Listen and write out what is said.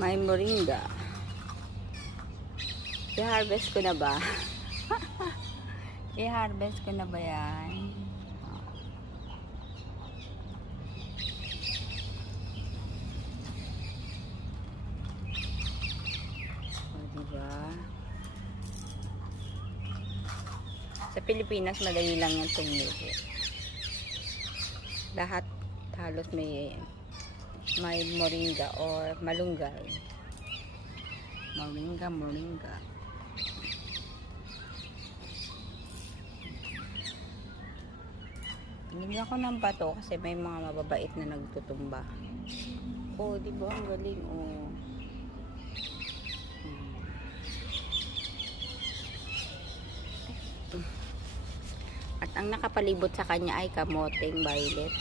May moringa. I-harvest ko na ba? I-harvest ko na ba yan? O, diba? Sa Pilipinas, madali lang yan tumili. Lahat halos may moringa or malunggay. Moringa. Tingnan ako ng bato kasi may mga mababait na nagtutumba. Oh, di ba? Ang galing, oh. At ang nakapalibot sa kanya ay kamoteng violet.